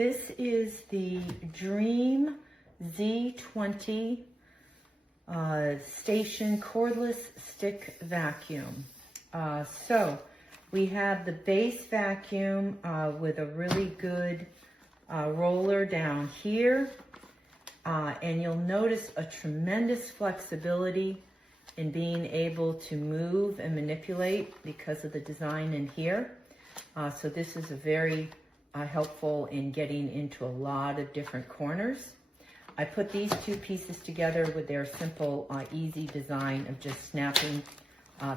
This is the DREAME Z20 station cordless stick vacuum. So we have the base vacuum with a really good roller down here. And you'll notice a tremendous flexibility in being able to move and manipulate because of the design in here. So this is a very helpful in getting into a lot of different corners. I put these two pieces together with their simple, easy design of just snapping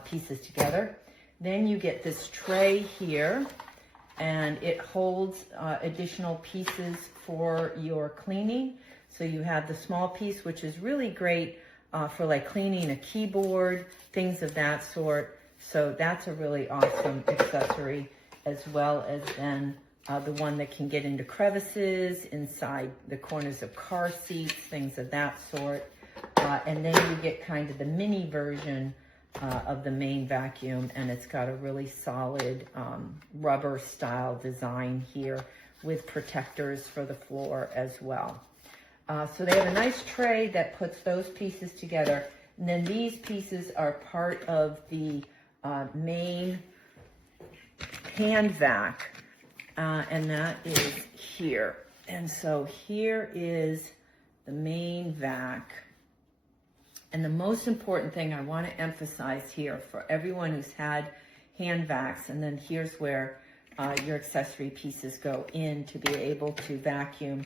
pieces together. Then you get this tray here, and it holds additional pieces for your cleaning. So you have the small piece, which is really great for like cleaning a keyboard, things of that sort. So that's a really awesome accessory, as well as then the one that can get into crevices, inside the corners of car seats, things of that sort. And then you get kind of the mini version of the main vacuum, and it's got a really solid rubber style design here with protectors for the floor as well. So they have a nice tray that puts those pieces together, and then these pieces are part of the main hand vac, and that is here. And so here is the main vac. And the most important thing I want to emphasize here for everyone who's had hand vacs, and then here's where your accessory pieces go in to be able to vacuum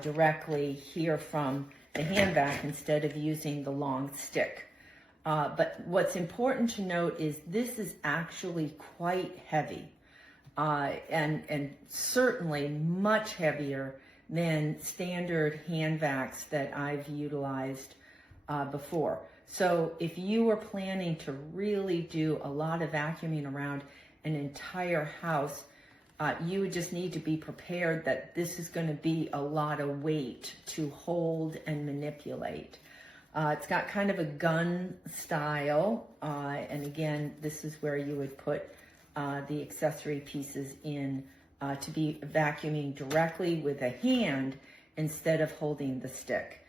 directly here from the hand vac instead of using the long stick. But what's important to note is this is actually quite heavy, and certainly much heavier than standard hand vacs that I've utilized before. So if you were planning to really do a lot of vacuuming around an entire house, you would just need to be prepared that this is going to be a lot of weight to hold and manipulate. It's got kind of a gun style, and again, this is where you would put the accessory pieces in to be vacuuming directly with a hand instead of holding the stick.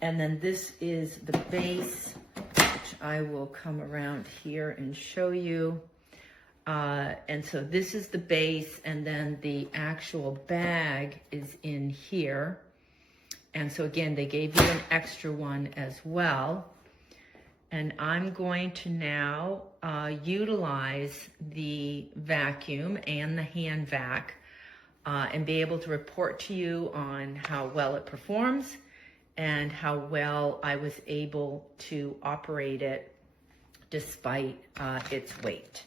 And then this is the base, which I will come around here and show you. And so this is the base, and then the actual bag is in here. And so again, they gave you an extra one as well. And I'm going to now utilize the vacuum and the hand vac and be able to report to you on how well it performs and how well I was able to operate it despite its weight.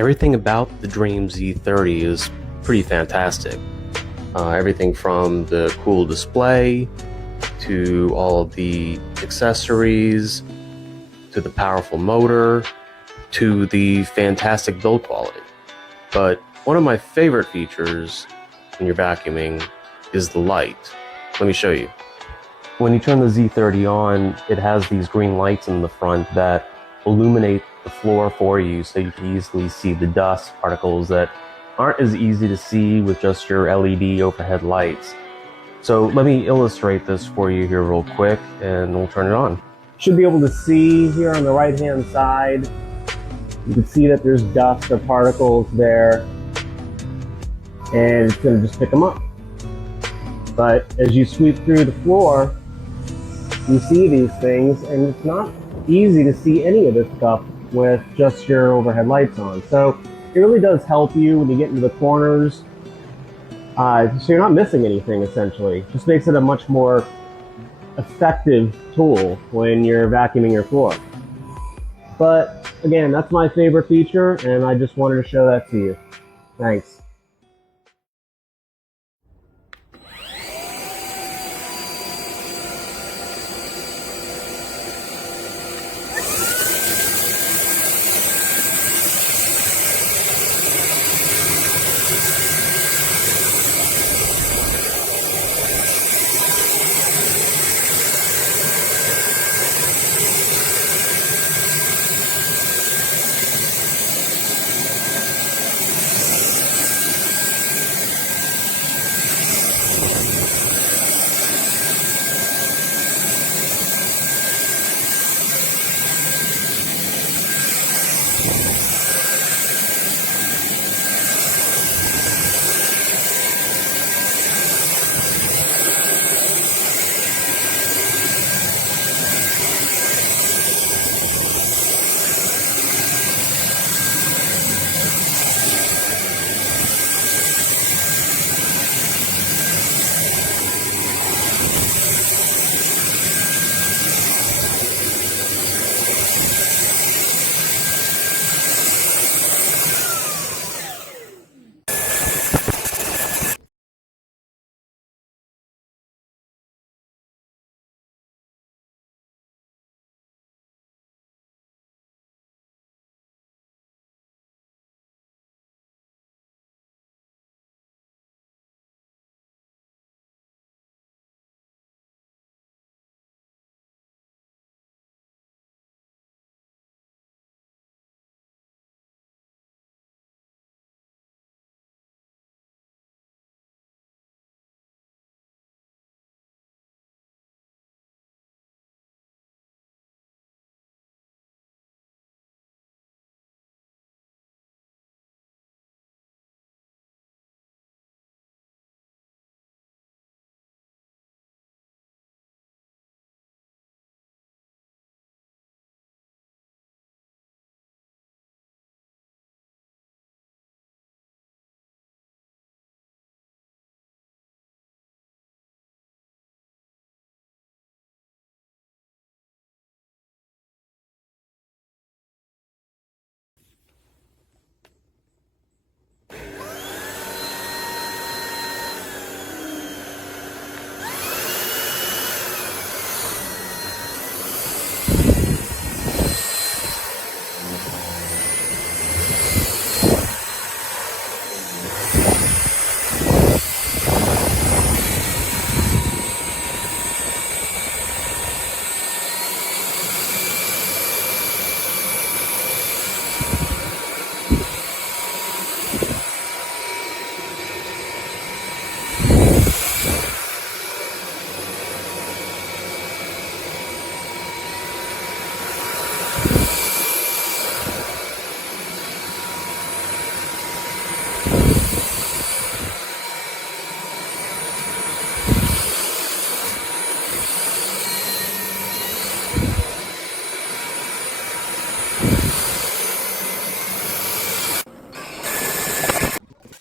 Everything about the DREAME Z20 is pretty fantastic. Everything from the cool display, to all of the accessories, to the powerful motor, to the fantastic build quality. But one of my favorite features when you're vacuuming is the light. Let me show you. When you turn the Z30 on, it has these green lights in the front that illuminate the floor for you so you can easily see the dust particles that aren't as easy to see with just your LED overhead lights. So let me illustrate this for you here real quick and we'll turn it on. Should be able to see here on the right hand side, you can see that there's dust or particles there, and it's going to just pick them up. But as you sweep through the floor, you see these things, and it's not easy to see any of this stuff with just your overhead lights on. So it really does help you when you get into the corners, so you're not missing anything essentially. Just makes it a much more effective tool when you're vacuuming your floor. But again, that's my favorite feature, and I just wanted to show that to you. Thanks.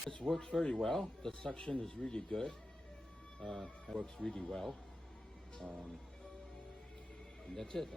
This works very well. The suction is really good. It works really well. And that's it.